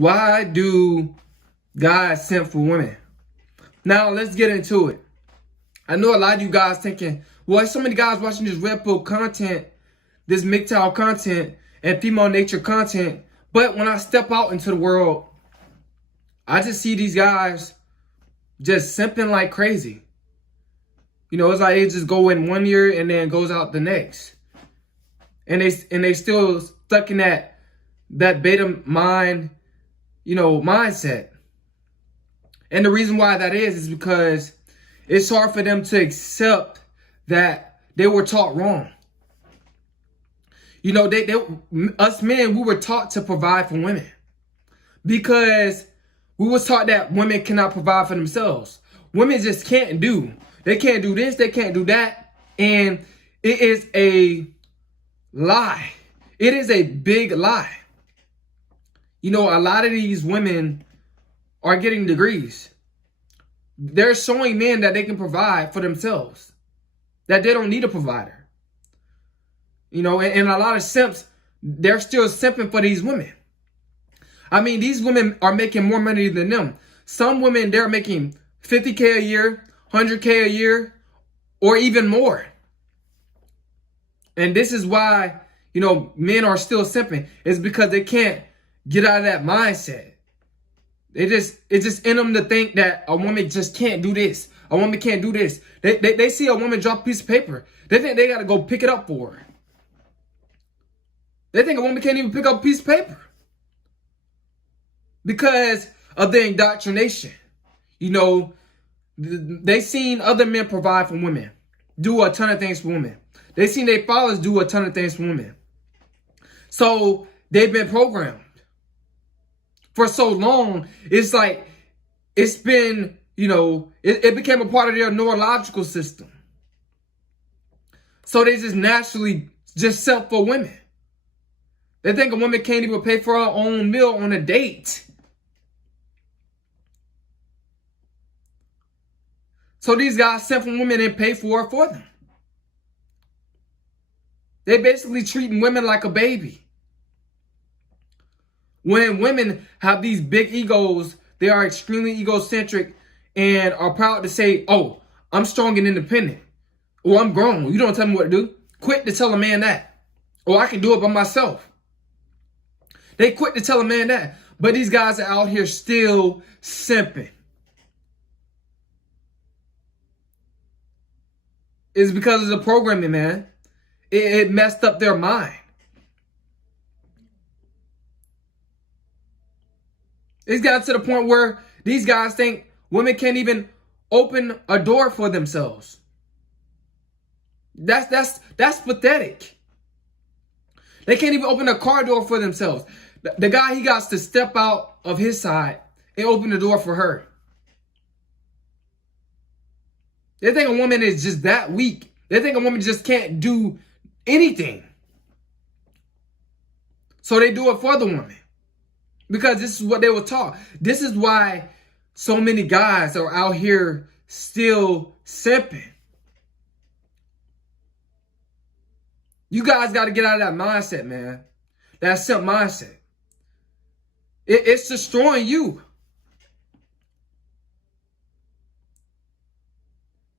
Why do guys simp for women? Now, let's get into it. I know a lot of you guys thinking, well, there's so many guys watching this Red Pill content, this MGTOW content, and female nature content. But when I step out into the world, I just see these guys just simping like crazy. You know, it's like it just go in one year and then goes out the next. And they still stuck in that beta mind, mindset. And the reason why that is because it's hard for them to accept that they were taught wrong. You know, us men, we were taught to provide for women because we was taught that women cannot provide for themselves. Women just can't do. They can't do this, they can't do that. And it is a lie. It is a big lie. You know, a lot of these women are getting degrees. They're showing men that they can provide for themselves, that they don't need a provider. You know, and a lot of simps, they're still simping for these women. I mean, these women are making more money than them. Some women, they're making $50K a year, $100K a year, or even more. And this is why, men are still simping. It's because they can't get out of that mindset. It's just in them to think that a woman just can't do this. A woman can't do this. They see a woman drop a piece of paper. They think they got to go pick it up for her. They think a woman can't even pick up a piece of paper because of the indoctrination. You know, they seen other men provide for women, do a ton of things for women. They seen their fathers do a ton of things for women. So they've been programmed. For so long, it's like, it's been, it became a part of their neurological system. So they just naturally just simp for women. They think a woman can't even pay for her own meal on a date. So these guys simp for women and pay for it for them. They basically treating women like a baby. When women have these big egos, they are extremely egocentric and are proud to say, oh, I'm strong and independent. Or I'm grown. You don't tell me what to do. Quit to tell a man that. Or I can do it by myself. They quit to tell a man that. But these guys are out here still simping. It's because of the programming, man. It messed up their mind. It's got to the point where these guys think women can't even open a door for themselves. That's pathetic. They can't even open a car door for themselves. The guy, he got to step out of his side and open the door for her. They think a woman is just that weak. They think a woman just can't do anything. So they do it for the woman. Because this is what they were taught. This is why so many guys are out here still simping. You guys got to get out of that mindset, man. That simp mindset. It's destroying you.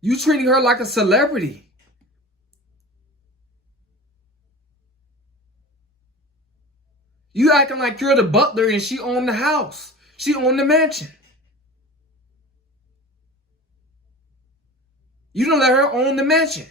You treating her like a celebrity. You acting like you're the butler and she owned the house. She owned the mansion. You don't let her own the mansion.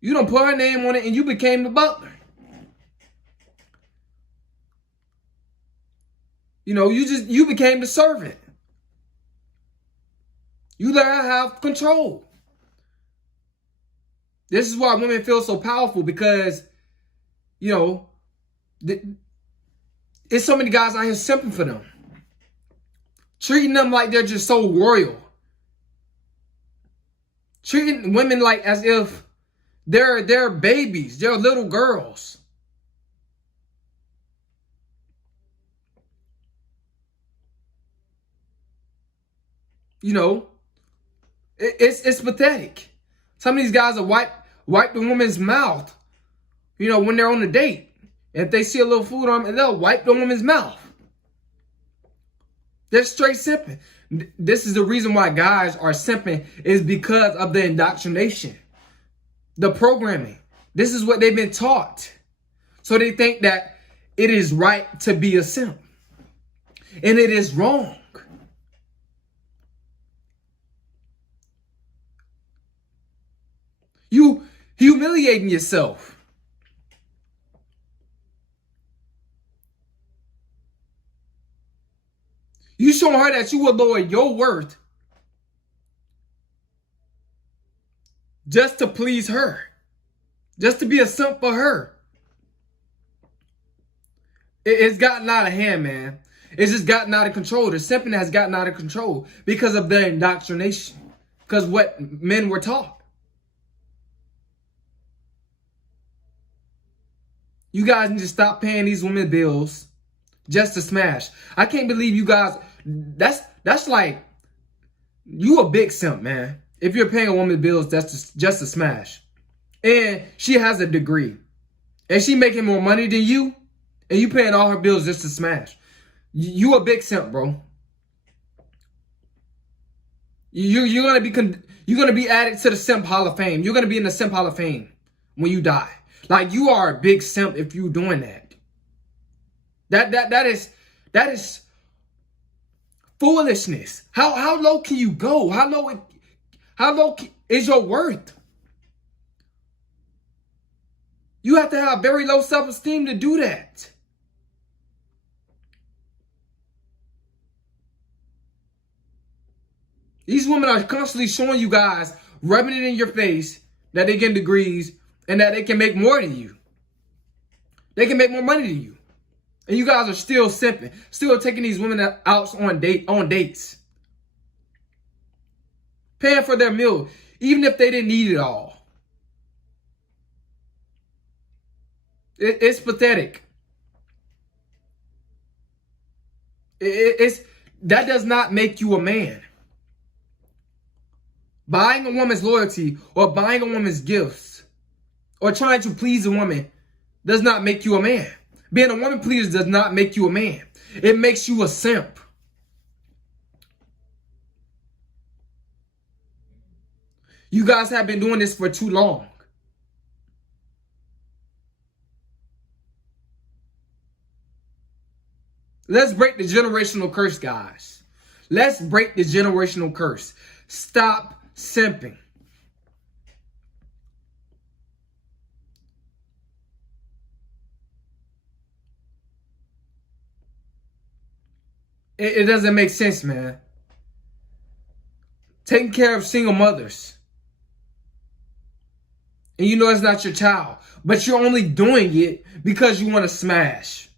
You don't put her name on it and you became the butler. You became the servant. You let her have control. This is why women feel so powerful because, it's so many guys out here simping for them. Treating them like they're just so royal. Treating women like as if they're babies. They're little girls. It's pathetic. Some of these guys will wipe the woman's mouth, when they're on a date. If they see a little food on them, they'll wipe the woman's mouth. They're straight simping. This is the reason why guys are simping, is because of the indoctrination, the programming. This is what they've been taught. So they think that it is right to be a simp. And it is wrong. You humiliating yourself. You showing her that you will lower your worth just to please her. Just to be a simp for her. It's gotten out of hand, man. It's just gotten out of control. The simping has gotten out of control because of their indoctrination. Because what men were taught. You guys need to stop paying these women bills just to smash. I can't believe you guys. That's like, you a big simp, man. If you're paying a woman bills just to smash. And she has a degree. And she making more money than you. And you paying all her bills just to smash. You a big simp, bro. You're gonna be added to the Simp Hall of Fame. You're gonna be in the Simp Hall of Fame when you die. Like, you are a big simp if you're doing that. That is foolishness. How low can you go? How low is your worth? You have to have very low self-esteem to do that. These women are constantly showing you guys, rubbing it in your face, that they get degrees and that they can make more than you. They can make more money than you. And you guys are still simping, still taking these women out on dates. Paying for their meal, even if they didn't need it all. It's pathetic. That does not make you a man. Buying a woman's loyalty or buying a woman's gifts or trying to please a woman does not make you a man. Being a woman pleaser does not make you a man. It makes you a simp. You guys have been doing this for too long. Let's break the generational curse, guys. Let's break the generational curse. Stop simping. It doesn't make sense, man. Taking care of single mothers. And you know it's not your child. But you're only doing it because you want to smash.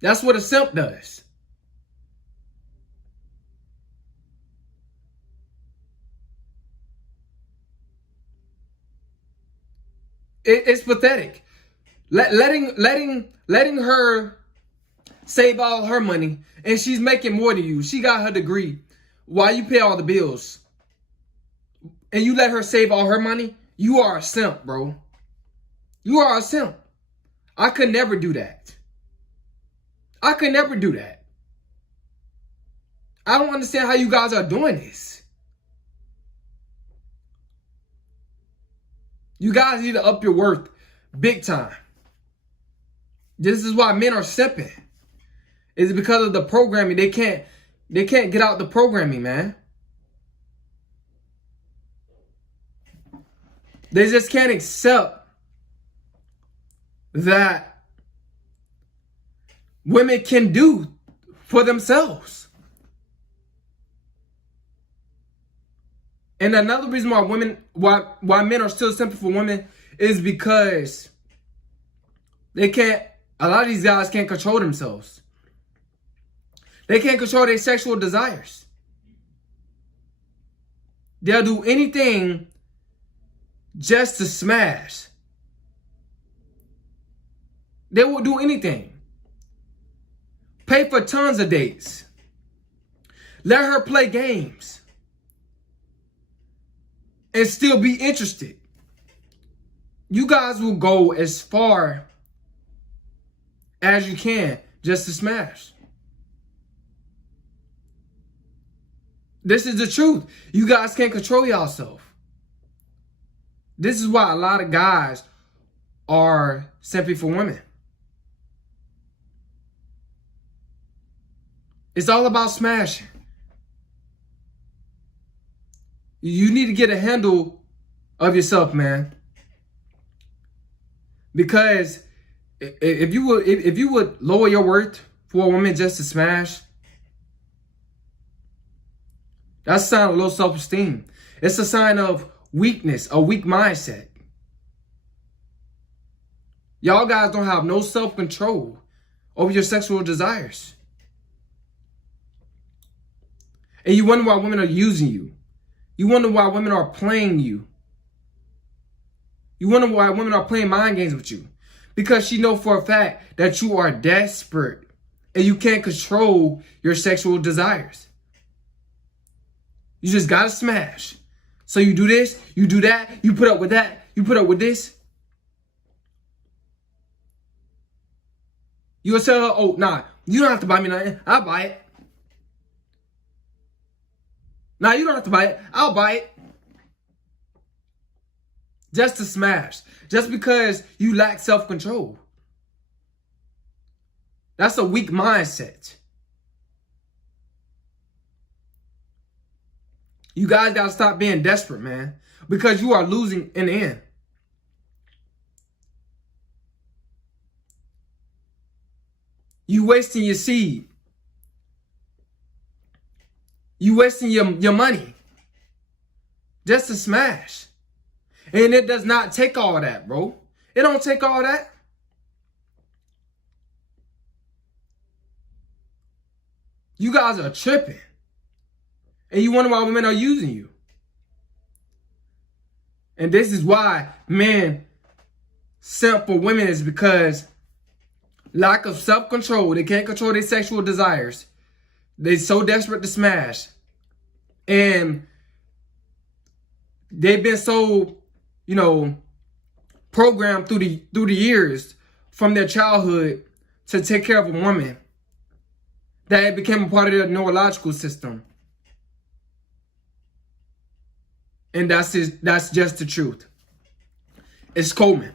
That's what a simp does. It's pathetic. Letting her save all her money, and she's making more than you. She got her degree while you pay all the bills. And you let her save all her money? You are a simp, bro. You are a simp. I could never do that. I could never do that. I don't understand how you guys are doing this. You guys need to up your worth big time. This is why men are simping. It's because of the programming. They can't get out the programming, man. They just can't accept that women can do for themselves. And another reason why men are still simping for women is because a lot of these guys can't control themselves. They can't control their sexual desires. They'll do anything just to smash. They will do anything. Pay for tons of dates. Let her play games. And still be interested. You guys will go as far as you can just to smash. This is the truth. You guys can't control yourself. This is why a lot of guys are simping for women. It's all about smashing. You need to get a handle of yourself, man. Because if you would lower your worth for a woman just to smash, that's a sign of low self-esteem. It's a sign of weakness, a weak mindset. Y'all guys don't have no self-control over your sexual desires. And you wonder why women are using you. You wonder why women are playing you. You wonder why women are playing mind games with you. Because she knows for a fact that you are desperate and you can't control your sexual desires. You just gotta smash. So you do this, you do that, you put up with that, you put up with this. You'll tell her, oh, nah, you don't have to buy me nothing. I'll buy it. Nah, you don't have to buy it. I'll buy it. Just to smash. Just because you lack self-control. That's a weak mindset. You guys got to stop being desperate, man. Because you are losing in the end. You wasting your seed. You wasting your money. Just to smash. And it does not take all that, bro. It don't take all that. You guys are tripping. And you wonder why women are using you. And this is why men simp for women, is because lack of self-control. They can't control their sexual desires. They're so desperate to smash. And they've been so, programmed through the years from their childhood to take care of a woman that it became a part of their neurological system. And that's just the truth. It's Coleman.